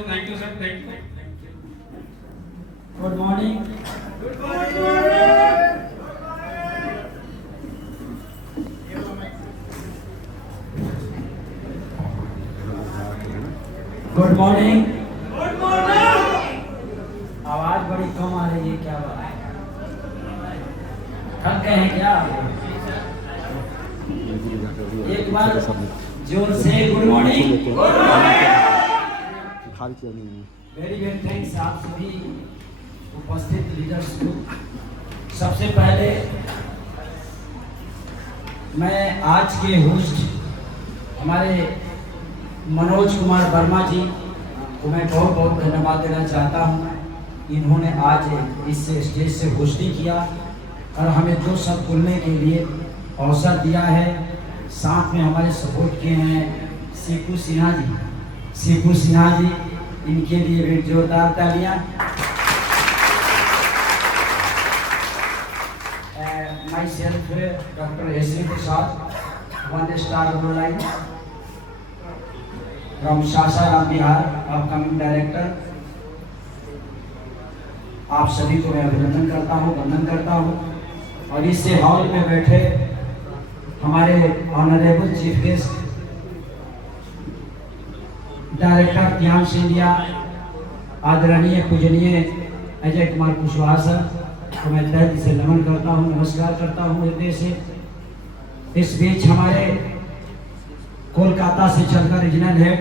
Thank you sir, thank you. Good morning. Good morning. आवाज बड़ी कम आ रही है, क्या बात है? थक गए हैं क्या? एक बार जोर से good morning. Very very thanks आप सभी उपस्थित लीडर्स को। सबसे पहले मैं आज के होस्ट हमारे मनोज कुमार वर्मा जी को मैं बहुत बहुत धन्यवाद देना चाहता हूं। इन्होंने आज इस स्टेज से होस्टिंग किया और हमें दो शब्द बोलने के लिए अवसर दिया है। साथ में हमारे सपोर्ट किए हैं सीपू सिन्हा जी, इनके लिए भी जोरदार तालियां। Myself doctor SV Prasad, 1 star online from Sasaram Bihar, upcoming director. आप सभी को मैं अभिनंदन करता हूँ, वंदन करता हूँ। और इस हॉल में बैठे हमारे ऑनरेबल चीफ गेस्ट डायरेक्टर ज्ञान इंडिया, आदरणीय पूजनीय अजय कुमार कुशवाहा सर को मैं तहे दिल से नमन करता हूँ, नमस्कार करता हूँ हृदय से। इस बीच हमारे कोलकाता से चलकर रीजनल हेड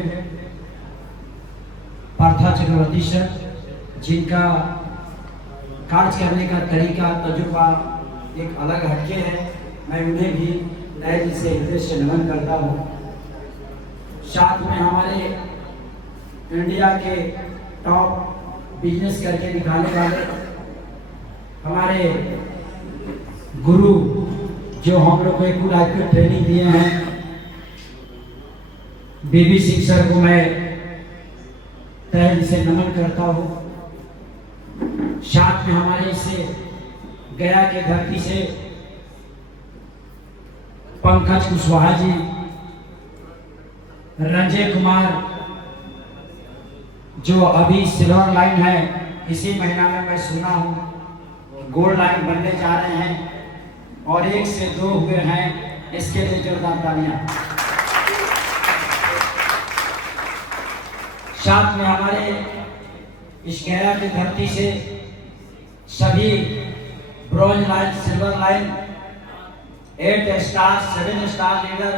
पार्था चक्रवर्ती सर, जिनका कार्य करने का तरीका, तजुर्बा एक अलग हटके है, मैं उन्हें भी तहे दिल से हृदय से नमन करता हूँ। साथ में हमारे इंडिया के टॉप बिजनेस करके दिखाने वाले हमारे गुरु, जो हम लोग को एक लाइफ की ट्रेनिंग दिए हैं, बीबी सिंह सर को मैं तहे दिल से नमन करता हूँ। साथ में हमारे इसे गया के धरती से पंकज कुशवाहा जी, रंजय कुमार जो अभी सिल्वर लाइन है, इसी महीना में मैं सुना हूँ गोल्ड लाइन बनने जा रहे हैं और 1 से 2 हुए हैं, इसके लिए जोरदार तालियां। साथ में हमारे इस गया की धरती से सभी bronze line, silver line, 8 star, 7 star leader,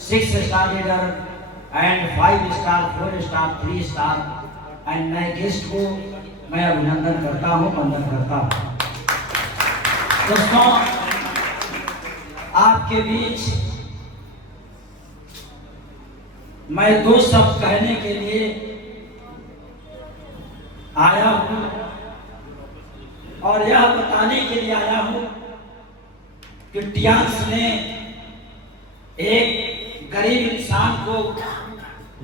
6 star leader and 5 star, 4 star, 3 star and नए गेस्ट को मैं अभिनंदन करता हूँ, वंदन करता हूँ। दोस्तों, आपके बीच मैं 2 शब्द कहने के लिए आया हूँ और यह बताने के लिए आया हूँ कि टियांस ने एक गरीब इंसान को,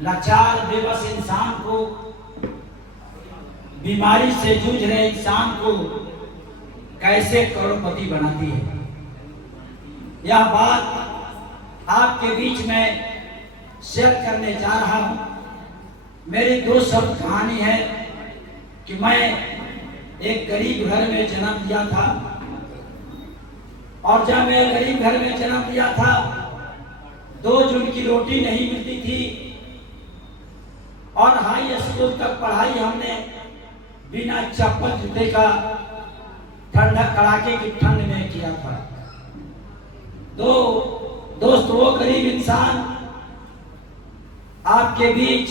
लाचार बेबस इंसान को, बीमारी से जूझ रहे इंसान को कैसे करोड़पति बनाती है। यह बात आपके बीच में शेयर करने जा रहा हूं। मेरी 2 शब्द कहानी है कि मैं एक गरीब घर में जन्म लिया था और जब मैं गरीब घर में जन्म लिया था 2 जून की रोटी नहीं मिलती थी और हाई स्कूल तक पढ़ाई हमने बिना चप्पल जूते का ठंडा कड़ाके की ठंड में किया था। दोस्त, वो गरीब इंसान आपके बीच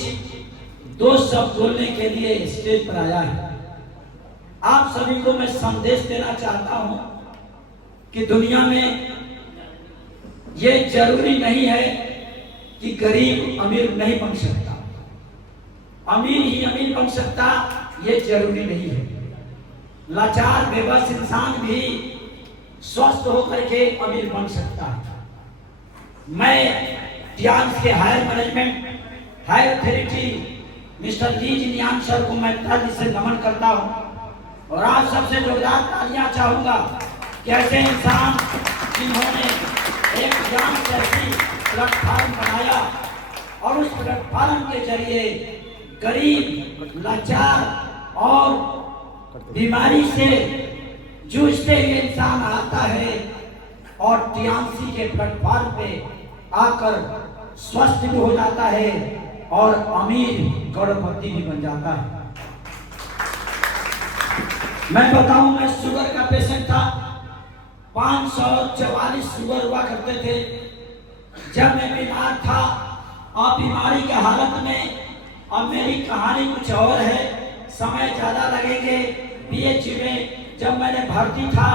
2 शब्द बोलने के लिए स्टेज पर आया है। आप सभी को मैं संदेश देना चाहता हूं कि दुनिया में ये जरूरी नहीं है कि गरीब अमीर नहीं बन सकता, अमीर ही अमीर बन सकता, ये जरूरी नहीं है। लाचार बेबस इंसान भी स्वस्थ होकर के अमीर बन सकता है। मैं टियांस के higher management, higher authority mister Ji Jinian sir को मैं तहे दिल से नमन करता हूं और आप सबसे जोरदार तालियां चाहूंगा कि ऐसे इंसान जिन्होंने एक टियांस जैसी प्लेटफॉर्म बनाया और उस प्लेटफॉर्म के जरिए गरीब, लाचार और बीमारी से जूझते हुए इंसान आता है और टीएमसी के प्लेटफॉर्म पे आकर स्वस्थ भी हो जाता है और अमीर करोड़पति भी बन जाता है। मैं बताऊं, मैं शुगर का पेशेंट था, 544 शुगर हुआ करते थे। जब मैं बीमार था और बीमारी के हालत में, अब मेरी कहानी कुछ और है, समय ज्यादा लगेंगे। पीएचयू में जब मैंने भर्ती था,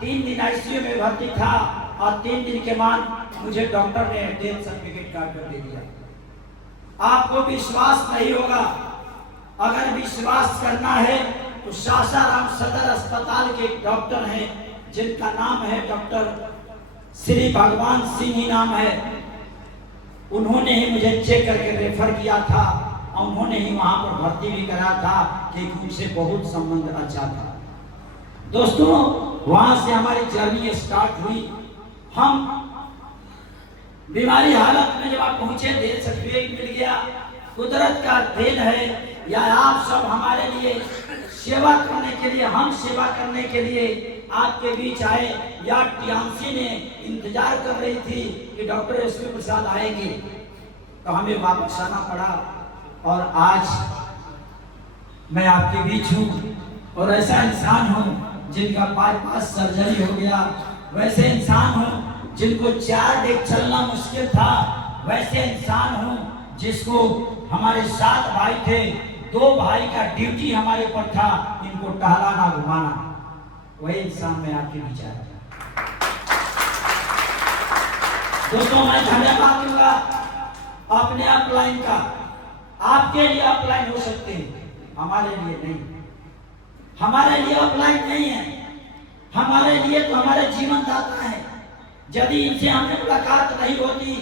3 दिन आईसीयू में भर्ती था और 3 दिन के बाद मुझे डॉक्टर ने डेथ सर्टिफिकेट काट कर दे दिया। आपको विश्वास नहीं होगा, अगर विश्वास करना है तो सासाराम सदर अस्पताल के एक डॉक्टर हैं जिनका नाम है डॉक्टर श्री भगवान सिंह ही नाम है। उन्होंने ही मुझे चेक करके रेफर किया था और उन्होंने ही वहां पर भर्ती भी करा था कि उनसे बहुत संबंध अच्छा था। दोस्तों, वहां से हमारी जर्नी स्टार्ट हुई। हम बीमारी हालत में जब आप पहुंचे, डेथ सर्टिफिकेट मिल गया, कुदरत का देन है या आप सब हमारे लिए सेवा करने के लिए, हम सेवा करने के लिए आपके बीच आए, या टीएमसी ने इंतजार कर रही थी कि डॉक्टर एसपी प्रसाद आएंगे, तो हमें वापस आना पड़ा। और आज मैं आपके बीच हूँ और ऐसा इंसान हूँ जिनका बाईपास सर्जरी हो गया, वैसे इंसान हूँ जिनको 4 डेग चलना मुश्किल था, वैसे इंसान हूँ जिसको हमारे 7 भाई थे, 2 भाई का ड्यूटी हमारे पर था, इनको टहलाना घुमाना, वही इंसान में आपके बीच आया। दोस्तों, मैं धन्यवाद दूंगा अपने अपलाइन का। आपके लिए अपलाइन हो सकते हैं, हमारे लिए नहीं। हमारे लिए अपलाइन नहीं है, हमारे लिए तो हमारे जीवन दाता है। यदि इनसे हमने मुलाकात नहीं होती,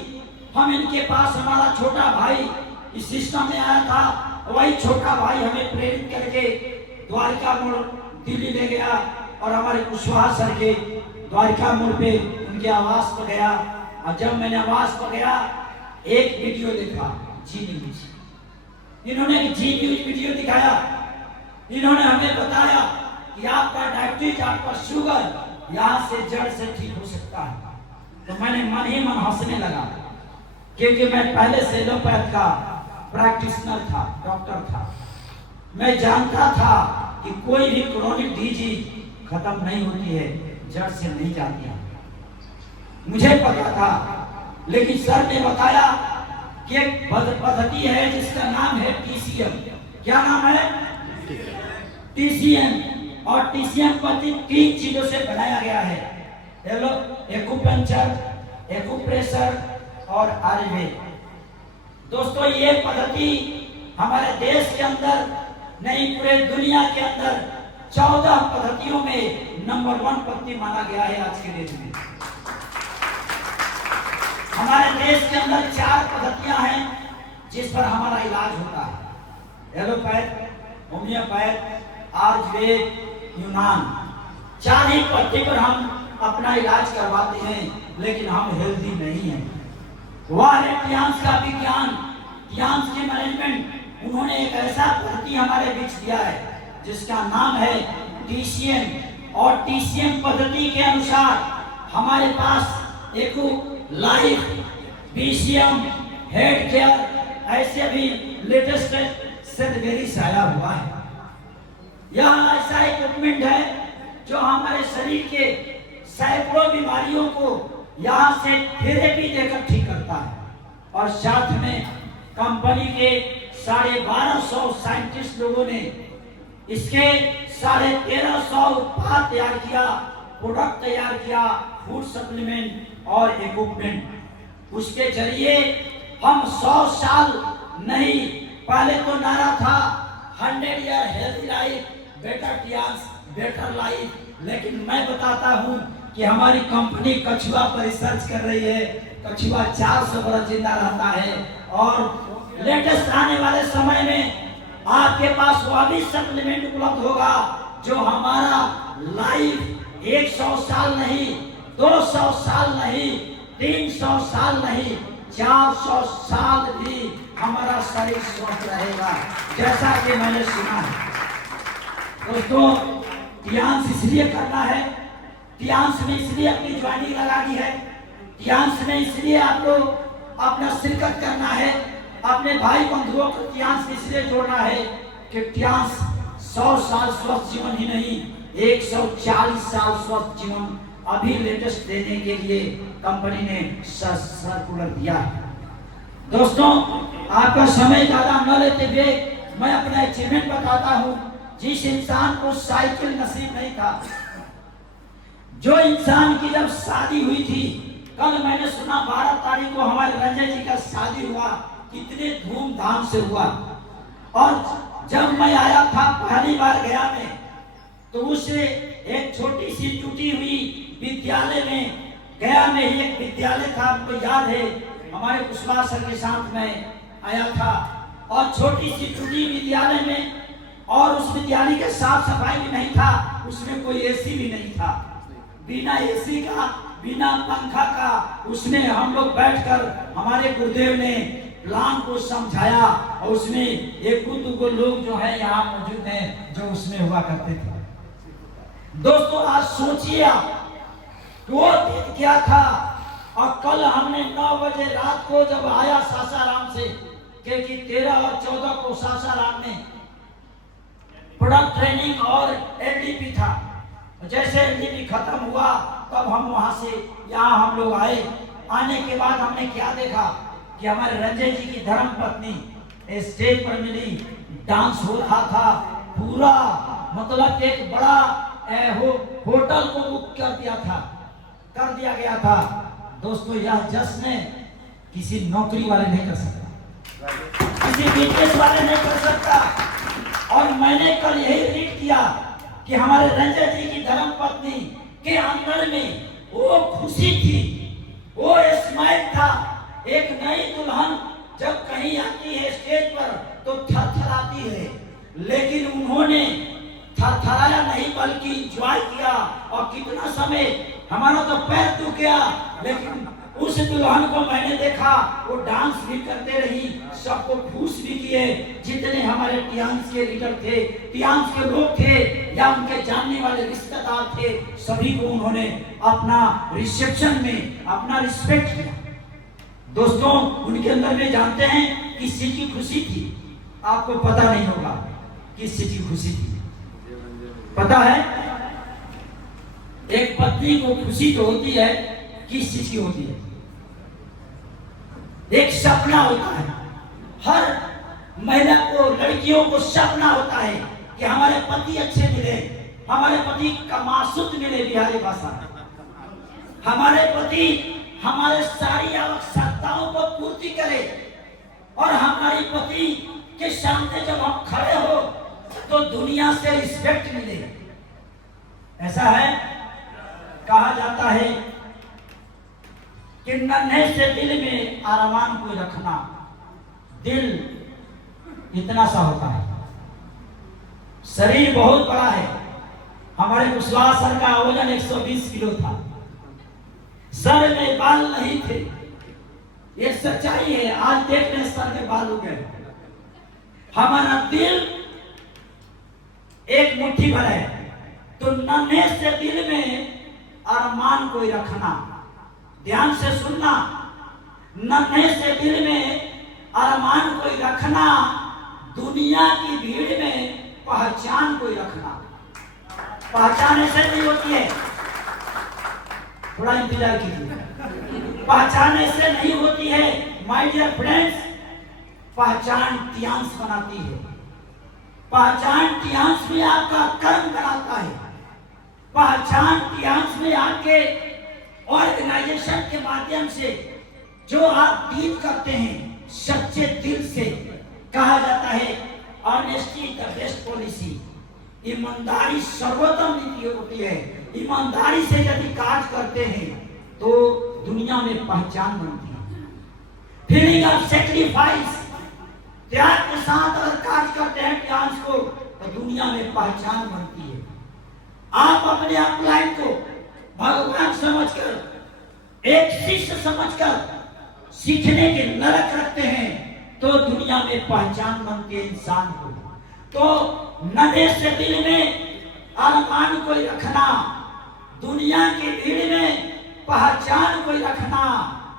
हम इनके पास, हमारा छोटा भाई इस सिस्टम में आया था, वही छोटा भाई हमें प्रेरित करके द्वारका मोड़ दिल्ली ले गया और हमारे कुशवाहा सर के द्वारका मोड़ पे उनके आवास पर गया। और जब मैंने आवास पर गया, एक वीडियो देखा, जी न्यूज। इन्होंने जी न्यूज वीडियो दिखाया, इन्होंने हमें बताया कि आपका डायबिटीज, आपका शुगर यहाँ से जड़ से ठीक हो सकता है। तो मैंने मन ही मन हंसने लगा, क्योंकि मैं पहले से एलोपैथ का प्रैक्टिशनर था, डॉक्टर था। मैं जानता था कि कोई भी क्रोनिक डिजीज खत्म नहीं होती है, जड़ से नहीं जाती है, मुझे पता था। लेकिन सर ने बताया कि एक पद्धति है जिसका नाम है टीसीएम। क्या नाम है? टीसीएम। और टीसीएम पद्धति 3 चीजों से बनाया गया है, एक्यूपंक्चर, एक्यूप्रेशर और आयुर्वेद। दोस्तों, ये पद्धति हमारे देश के अंदर नहीं, पूरे दुनिया के अंदर 14 पद्धतियों में नंबर 1 पद्धति माना गया है आज के डेट में। हमारे देश के अंदर 4 पद्धतियां हैं जिस पर हमारा इलाज होता है, एलोपैथ, होम्योपैथ, आयुर्वेद, यूनान। 4 ही पद्धति पर हम अपना इलाज करवाते हैं, लेकिन हम हेल्दी नहीं हैं। वह है टीएमसी का विज्ञान, टीएमसी की मैनेजमेंट। उन्होंने एक ऐसा पद्धति हमारे बीच दिया है जिसका नाम है टीसीएम। और टीसीएम पद्धति के अनुसार हमारे पास एको लाइफ, बीसीएम, हेड केयर, ऐसे भी लेटेस्ट सेंटवेरिस आया हुआ है। यह ऐसा इक्विपमेंट है जो हमारे शरीर के सैकड़ों बीमारियों को यहाँ से थेरेपी देकर ठीक करता है। और साथ में कंपनी के 1250 साइंटिस्ट लोगों ने इसके 1350 उत्पाद तैयार किया, प्रोडक्ट तैयार किया, फूड सप्लीमेंट और इक्विपमेंट। उसके जरिए हम 100 साल नहीं, पहले तो नारा था 100 year healthy life, better TMC, better life. लेकिन मैं बताता हूँ कि हमारी कंपनी कछुआ पर रिसर्च कर रही है। कछुआ 400 बरस जिंदा रहता है और लेटेस्ट आने वाले समय में आपके पास वह भी सप्लीमेंट उपलब्ध होगा जो हमारा लाइफ 100 साल नहीं, 200 साल नहीं, 300 साल नहीं, 400 साल भी हमारा शरीर स्वस्थ रहेगा, जैसा कि मैंने सुना है। दोस्तों, टियांस इसलिए करना है, टियांस में इसलिए अपनी ज्वाइनिंग लगानी है, टियांस में इसलिए आपको अपना शिरकत करना है, अपने भाई बंधुओं को टियांस में इसलिए जोड़ना है कि टियांस 100 साल स्वस्थ जीवन ही नहीं, 140 साल स्वस्थ जीवन अभी लेटेस्ट देने के लिए कंपनी ने सर्कुलर दिया है। दोस्तों, आपका समय ज्यादा न लेते हुए मैं अपना अचीवमेंट बताता हूं। जिस इंसान को साइकिल नसीब नहीं था, जो इंसान की जब शादी हुई थी, कल मैंने सुना 12 तारीख को हमारे रंजन जी का शादी हुआ, कितने धूमधाम से हुआ। और जब मैं आया था पहली बार गया में, तो उसे एक छोटी सी टूटी हुई विद्यालय में, गया में ही एक विद्यालय था, आपको याद है, हमारे कुशवाहा सर के साथ में आया था, और छोटी सी टूटी विद्यालय में, और उस विद्यालय के साफ सफाई भी नहीं था, उसमें कोई एसी भी नहीं था, बिना एसी का, बिना पंखा का, उसमें हम लोग बैठकर हमारे गुरुदेव ने प्लान को समझाया, और उसमें एक दो लोग जो है यहाँ मौजूद हैं जो उसमें हुआ करते थे। दोस्तों, आज सोचिए आप, वो दिन क्या था। और कल हमने 9 बजे रात को जब आया सासाराम से, क्योंकि 13 और 14 को सासाराम में प्रोडक्ट ट्रेनिंग और एलडीपी था, जैसे एलडीपी खत्म हुआ तब हम वहां से यहाँ हम लोग आए। आने के बाद हमने क्या देखा कि हमारे रंजन जी की धर्म पत्नी स्टेज पर मिली, डांस हो रहा था पूरा, मतलब एक बड़ा होटल को बुक कर दिया गया था। दोस्तों, यह जश्न किसी नौकरी वाले नहीं कर सकता, किसी बिजनेस वाले नहीं कर सकता। और मैंने कल यही रीड किया कि हमारे रंजन जी की धर्म पत्नी के अंदर में वो खुशी थी, वो स्माइल था। एक नई दुल्हन जब कहीं आती है स्टेज पर तो थरथराती है, लेकिन उन्होंने थरथराया नहीं बल्कि एंजॉय किया। और कितना समय हमारा तो पैर दुख गया, लेकिन उस दुल्हन को मैंने देखा, वो डांस भी करते रही, सबको खुश भी किए। जितने हमारे टियांस के लीडर थे, टियांस के लोग थे, या उनके जानने वाले रिश्तेदार थे, सभी को उन्होंने अपना रिसेप्शन में अपना रिस्पेक्ट किया। दोस्तों, उनके अंदर में जानते हैं किस चीज की खुशी थी? आपको पता नहीं होगा किस चीज की खुशी थी, पता है? एक पत्नी को खुशी जो होती है किस चीज की होती है? एक सपना होता है, हर महिला को, लड़कियों को सपना होता है कि हमारे पति अच्छे मिले, हमारे पति कमासुत मिले, बिहारी भाषा, हमारे पति हमारे सारी आवश्यकताओं को पूर्ति करे, और हमारे पति के सामने जब हम खड़े हो तो दुनिया से रिस्पेक्ट मिले। ऐसा है, कहा जाता है कि नन्हे से दिल में आरामान को रखना, दिल इतना सा होता है, शरीर बहुत बड़ा है। हमारे कुशवाहा सर का वजन 120 किलो था, सर में बाल नहीं थे, ये सच्चाई है। आज देख रहे सर में बाल हो गए। हमारा दिल एक मुट्ठी भर है, तो नन्हे से दिल में अरमान कोई रखना, ध्यान से सुनना, नन्हे से दिल में अरमान कोई रखना, दुनिया की भीड़ में पहचान कोई रखना। पहचान ऐसे नहीं होती है, थोड़ा इंतजार कीजिए, पहचान ऐसे नहीं होती है माय डियर फ्रेंड्स। पहचान टियांस बनाती है, पहचान टियांस में आपका कर्म बनाता है, पहचान टियांस में आपके ऑर्गेनाइजेशन के माध्यम से जो आप डील करते हैं सच्चे दिल से। कहा जाता है honesty is the best policy, ईमानदारी सर्वोत्तम नीति होती है। ईमानदारी से यदि कार्य करते हैं तो दुनिया में पहचान बनती है। फीलिंग ऑफ सेक्रीफाइस, त्याग के साथ अगर कार्य करते हैं टियांस को तो दुनिया में पहचान बनती है। आप अपने अपलाइन को भगवान समझकर, एक शिष्य समझकर सीखने के नरक रखते हैं, तो दुनिया में पहचान बनती है इंसान को। तो नन्हे से दिल में अरमान कोई रखना, दुनिया की भीड़ में पहचान कोई रखना,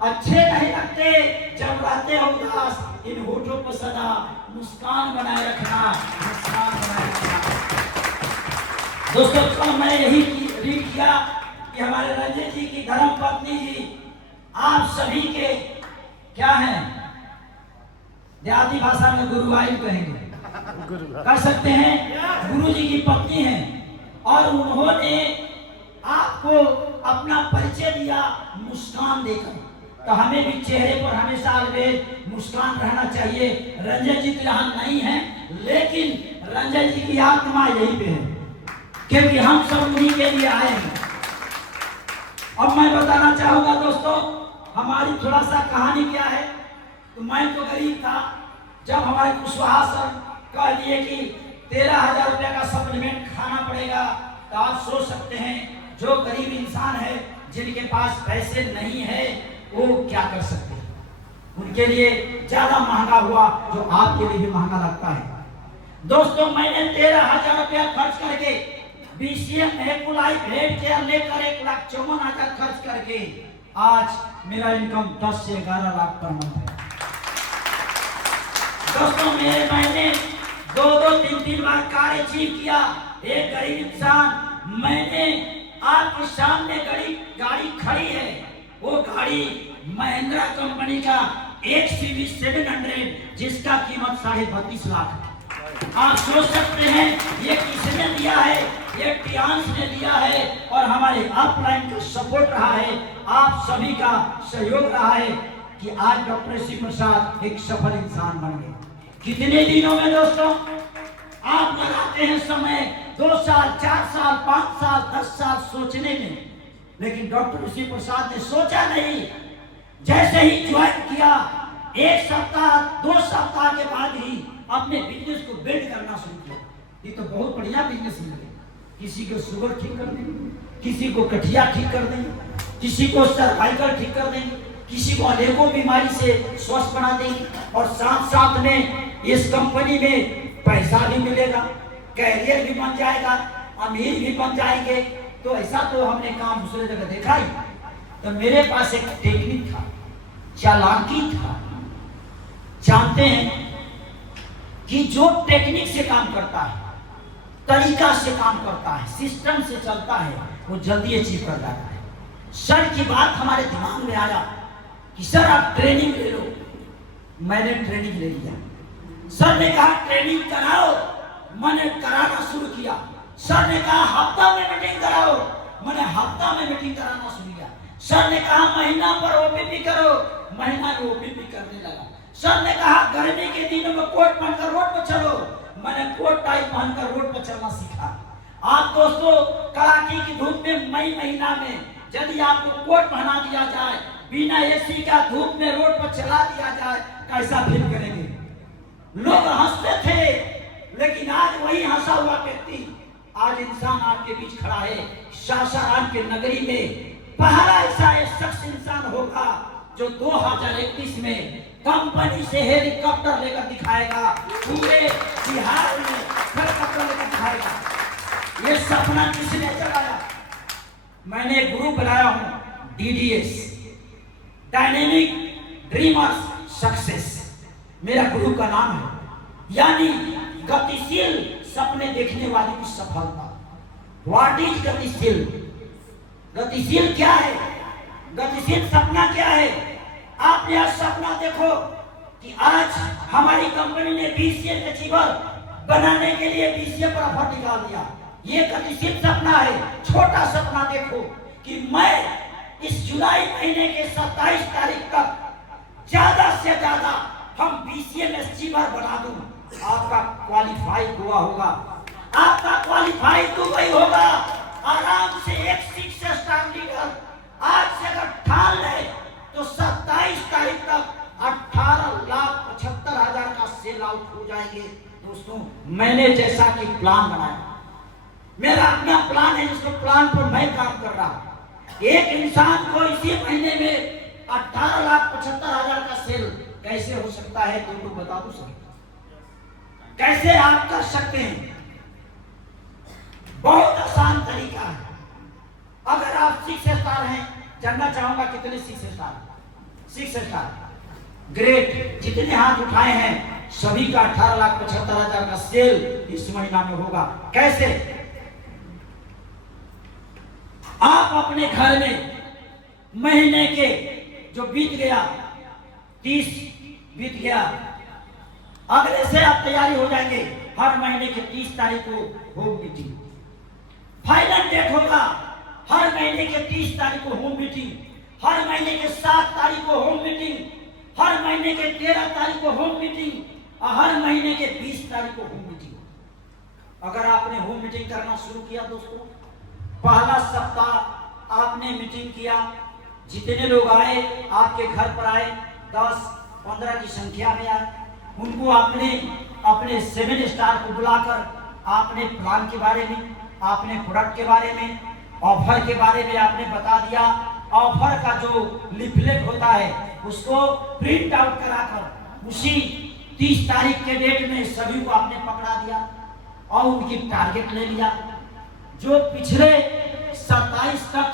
अच्छे नहीं लगते जब रहते हो उदास, इन होठों पर सदा मुस्कान बनाए रखना, मुस्कान बनाए रखना। दोस्तों कल मैं यही रीड किया कि हमारे रंजित जी की धर्म पत्नी जी आप सभी के क्या हैं, देहाती भाषा में गुरुवायु कहेंगे, कर सकते हैं, गुरु जी की पत्नी हैं और उन्होंने आपको अपना परिचय दिया मुस्कान देकर। तो हमें भी चेहरे पर हमेशा मुस्कान रहना चाहिए। रंजन जी तो यहाँ नहीं है, लेकिन रंजन जी की आत्मा यहीं पे है, क्योंकि हम सब उन्हीं के लिए आए हैं। अब मैं बताना चाहूंगा दोस्तों, हमारी थोड़ा सा कहानी क्या है। तो मैं तो गरीब था, जब हमारे कुशवाहा सर कह दिए कि 13,000 रुपये का सप्लीमेंट खाना पड़ेगा, तो आप सोच सकते हैं जो गरीब इंसान है, जिनके पास पैसे नहीं है, वो क्या कर सकते हैं। उनके लिए ज्यादा महंगा हुआ, जो आपके लिए भी महंगा लगता है। दोस्तों मैंने 13,000 रुपया खर्च करके BCM हेकुलाई भेंट चेयर लेकर 1,54,000 खर्च करके आज मेरा इनकम 10 से 11 लाख पर मंथ है। दोस्तों मैंने 2-2, 3-3 बार कार्य अचीव किया। एक गरीब इंसान, मैंने आपके सामने गाड़ी खड़ी है, वो गाड़ी महिंद्रा कंपनी का XUV 700 जिसका कीमत 32.5 लाख है। आप सोच सकते हैं ये किसने दिया है, ये टियांस ने दिया है और हमारे अपलाइन का सपोर्ट रहा है, आप सभी का सहयोग रहा है कि आज डॉक्टर शिव प्रसाद एक सफल इंसान बन गए। कितने दिनों में दोस्तों आप लगाते हैं समय, 2 साल, 4 साल, 5 साल, 10 साल सोचने में, लेकिन डॉक्टर ऋषि प्रसाद ने सोचा नहीं। जैसे ही ज्वाइन किया, 1 सप्ताह 2 सप्ताह के बाद ही अपने बिजनेस को बिल्ड करना शुरू किया। ये तो बहुत बढ़िया बिजनेस है। किसी को शुगर ठीक कर देंगे, किसी को गठिया ठीक कर देंगे, किसी को सर्वाइकल ठीक कर देंगे, किसी को अनेकों बीमारी से स्वस्थ बना देंगे और साथ साथ में इस कंपनी में पैसा भी मिलेगा, कैरियर भी बन जाएगा, अमीर भी बन जाएंगे। तो ऐसा तो हमने काम दूसरे जगह देखा ही। तो मेरे पास एक टेक्निक था, चालाकी था। जानते हैं कि जो टेक्निक से काम करता है, तरीका से काम करता है, सिस्टम से चलता है, वो जल्दी अचीव कर जाता है। सर की बात हमारे दिमाग में आया कि सर आप ट्रेनिंग ले लो। मैंने ट्रेनिंग ले लिया। सर ने कहा ट्रेनिंग कराओ, मैंने कराना शुरू किया। सर ने कहा हफ्ता में मीटिंग कराओ, मैंने हफ्ता में मीटिंग कराना शुरू किया। सर ने कहा महीना पर OPP करो, महीना में OPP करने लगा। सर ने कहा गर्मी के दिनों में कोट पहनकर रोड पर चलो, मैंने कोट टाई पहनकर रोड पर चलना सीखा। आप दोस्तों कड़ाके की धूप में मई महीना में यदि आपको कोट पहना दिया जाए, बिना AC का धूप में रोड पर चला दिया जाए, कैसा फील करेंगे? लोग हंसते थे, लेकिन आज वही हंसा हुआ व्यक्ति आज इंसान आपके बीच खड़ा है। सासाराम के नगरी में पहला ऐसा एक शख्स इंसान होगा जो 2021 में कंपनी से हेलीकॉप्टर लेकर दिखाएगा, पूरे बिहार में हेलीकॉप्टर लेकर दिखाएगा। ये सपना किसने जगाया? मैंने ग्रुप बनाया हूं, DDS, डायनेमिक ड्रीमर्स सक्सेस, मेरा ग्रुप का नाम है। यानी गतिशील सपने देखने वाले की सफलता। व्हाट इज गतिशील? गतिशील क्या है? गतिशील सपना क्या है? आप यह सपना देखो कि आज हमारी कंपनी ने BCM अचीवर बनाने के लिए BCM पर ऑफर निकाल दिया। ये गतिशील सपना है। छोटा सपना देखो कि मैं इस जुलाई महीने के 27 तारीख तक ज्यादा से ज्यादा हम BCM अचीवर बना दूं। आपका क्वालिफाई हुआ होगा, आपका क्वालिफाई तो वही होगा। आराम से एक 6 स्टार लीडर आज से अगर ठान ले तो 27 तारीख तक 18,75,000 का सेल आउट हो जाएंगे। दोस्तों मैंने जैसा कि प्लान बनाया, मेरा अपना प्लान है, जिसको प्लान पर मैं काम कर रहा हूं। एक इंसान को इसी महीने में 18,75,000 का सेल कैसे हो सकता है तो बता दो सर, कैसे आप कर सकते हैं? बहुत आसान तरीका है। अगर आप 6 स्टार हैं, जानना चाहूंगा कितने 6 स्टार? 6 star great. जितने हाथ उठाए हैं सभी का 18,75,000 का सेल इस महीना में होगा। कैसे? आप अपने घर में महीने के जो बीत गया 30 बीत गया, अगले से आप तैयारी हो जाएंगे। हर महीने के 30 तारीख को होम मीटिंग, फाइनल डेट होगा। हर महीने के 30 तारीख को होम मीटिंग, हर महीने के 7 तारीख को होम मीटिंग, हर महीने के 13 तारीख को होम मीटिंग और हर महीने के 20 तारीख को होम मीटिंग। अगर आपने होम मीटिंग करना शुरू किया दोस्तों, पहला सप्ताह आपने मीटिंग किया, जितने लोग आए आपके घर पर आए 10-15 की संख्या में आए, उनको आपने अपने 7 स्टार को बुलाकर आपने प्लान के बारे में, आपने प्रोडक्ट के बारे में, ऑफर के बारे में आपने बता दिया। ऑफर का जो लिफलेट होता है उसको प्रिंट आउट कराकर उसी 30 तारीख के डेट में सभी को आपने पकड़ा दिया और उनकी टारगेट ले लिया। जो पिछले 27 तक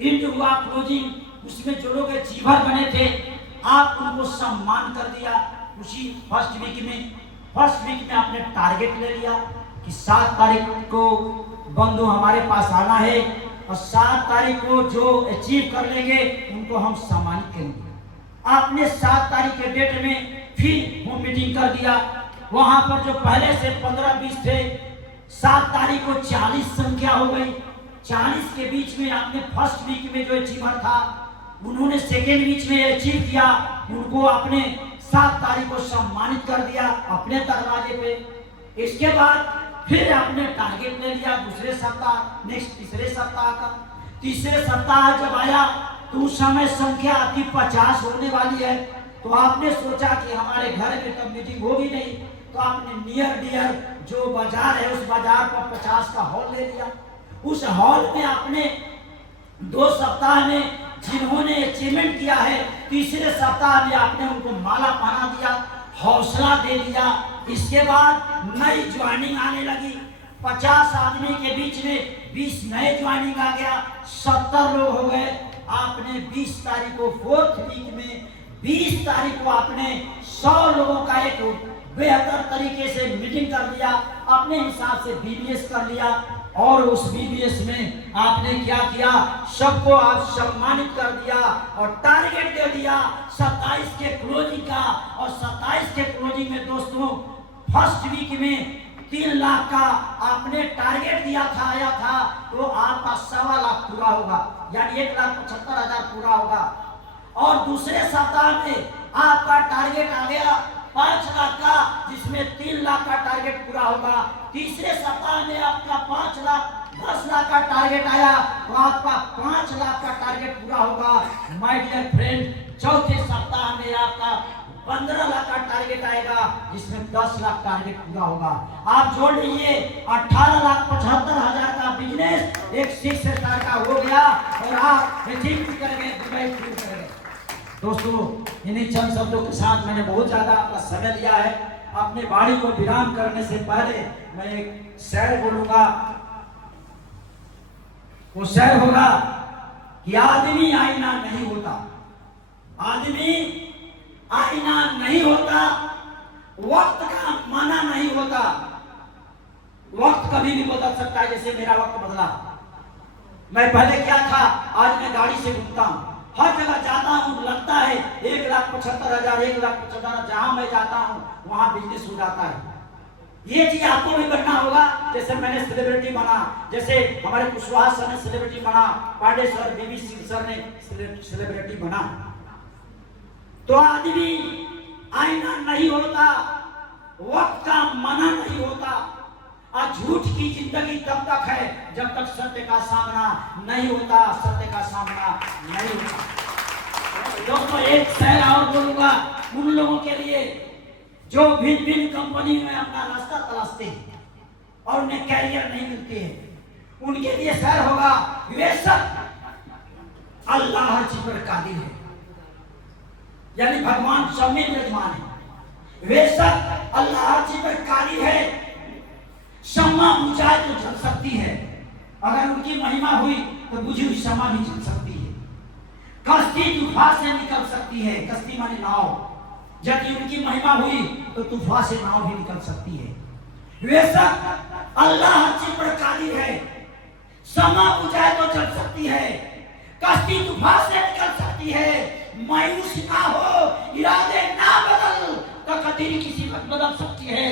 इंड हुआ क्लोजिंग, उसमें जो लोग अचीवर बने थे आप उनको सम्मान कर दिया। उसी फर्स्ट वीक में आपने टारगेट ले लिया कि 7 तारीख को बंधु हमारे पास आना है और 7 तारीख को जो अचीव कर लेंगे उनको हम सम्मानित करेंगे। आपने 7 तारीख के डेट में फिर होम मीटिंग कर दिया। वहां पर जो पहले से 15-20 थे, 7 तारीख को 40 संख्या हो गई। 40 के बीच में आपने फर्स्ट वीक में जो अचीवर था उन्होंने सेकेंड वीक में अचीव किया, उनको आपने 7 तारीख को सम्मानित कर दिया अपने दरवाजे पे। इसके बाद फिर आपने टारगेट ले लिया दूसरे सप्ताह, नेक्स्ट तीसरे सप्ताह का। तीसरे सप्ताह जब आया तो उस समय संख्या आपकी 50 होने वाली है। तो आपने सोचा कि हमारे घर में तब मीटिंग होगी नहीं, तो आपने नियर डियर जो बाजार है उस बाजार पर 50 का हॉल ले लिया। उस हॉल में आपने 2 सप्ताह में जिन्होंने अचीवमेंट किया है, तीसरे सप्ताह में आपने उनको माला पहना दिया, हौसला दे दिया। इसके बाद नई ज्वाइनिंग आने लगी। 50 आदमी के बीच में 20 नए ज्वाइनिंग आ गया, 70 लोग हो गए। आपने 20 तारीख को 4th वीक में 20 तारीख को आपने 100 लोगों का एक बेहतर तरीके से मीटिंग कर लिया, अपने हिसाब से बीबीएस कर लिया। और उस बीबीएस में आपने क्या किया, सबको आप सम्मानित कर दिया और टारगेट दे दिया 27 के क्लोजिंग का। और 27 के क्लोजिंग में दोस्तों फर्स्ट वीक में 3 लाख का आपने टारगेट दिया था, आया था, तो आपका 1.25 लाख पूरा होगा, यानी 1,75,000 पूरा होगा। और दूसरे सप्ताह में आपका टारगेट आ गया 5 लाख का, जिसमें 3 लाख का टारगेट पूरा होगा। तीसरे सप्ताह में आपका 5 लाख 10 लाख का टारगेट आया, तो आपका 5 लाख का टारगेट पूरा होगा। माय डियर फ्रेंड, चौथे सप्ताह में आपका 15 लाख का टारगेट आएगा, जिसमें 10 लाख टारगेट पूरा होगा। आप जोड़ लीजिए 18,75,000 का बिजनेस एक 6 स्टार का हो गया और आप अचीव करेंगे, दुबई टूर करेंगे। दोस्तों, इन्हीं चंद शब्दों के साथ मैंने बहुत ज्यादा आपका समय लिया है। अपने वाणी को विराम करने से पहले मैं एक शेर बोलूंगा। वो शेर होगा कि आदमी आईना नहीं होता, आदमी आईना नहीं होता, वक्त का माना नहीं होता। वक्त कभी भी बदल सकता है, जैसे मेरा वक्त बदला। मैं पहले क्या था, आज मैं गाड़ी से घूमता हूँ, हर जगह जाता हूँ, लगता है 1,75,000 1,75,000 जहां मैं जाता हूँ वहां बिजनेस हो जाता है। ये चीज आपको भी करना होगा। जैसे मैंने सेलिब्रिटी बना, जैसे हमारे कुशवाहा सर ने सेलिब्रिटी बना, पांडे सर, बीबी सर ने सेलिब्रिटी बना। तो आदमी आईना नहीं होता, वक्त का माना नहीं होता। और झूठ की जिंदगी तब तक है जब तक सत्य का सामना नहीं होता, सत्य का सामना नहीं होता। दोस्तों, एक शेर और बोलूंगा उन लोगों के लिए जो भिन्न भिन्न कंपनी में अपना रास्ता तलाशते हैं और उन्हें कैरियर नहीं मिलते हैं, उनके लिए शेर होगा, बेशक अल्लाह हर चीज पर कादिर है। यानी भगवान सब में विराजमान है। बेशक अल्लाह हर चीज पर कादिर है, शम्मा बुझाए तो जल सकती है। अगर उनकी महिमा हुई तो बुझी हुई शम्मा भी जल सकती है। कश्ती तूफान से निकल सकती है, कश्ती माने नाव। जब उनकी महिमा हुई तो तूफान से नाव भी निकल सकती है। बेशक अल्लाह हर चीज पर कादिर है, शम्मा बुझाए तो जल सकती है, कश्ती तूफान से निकल सकती है। मायूस ना हो, इरादे ना बदल, तकदीर किसी वक्त बदल सकती है।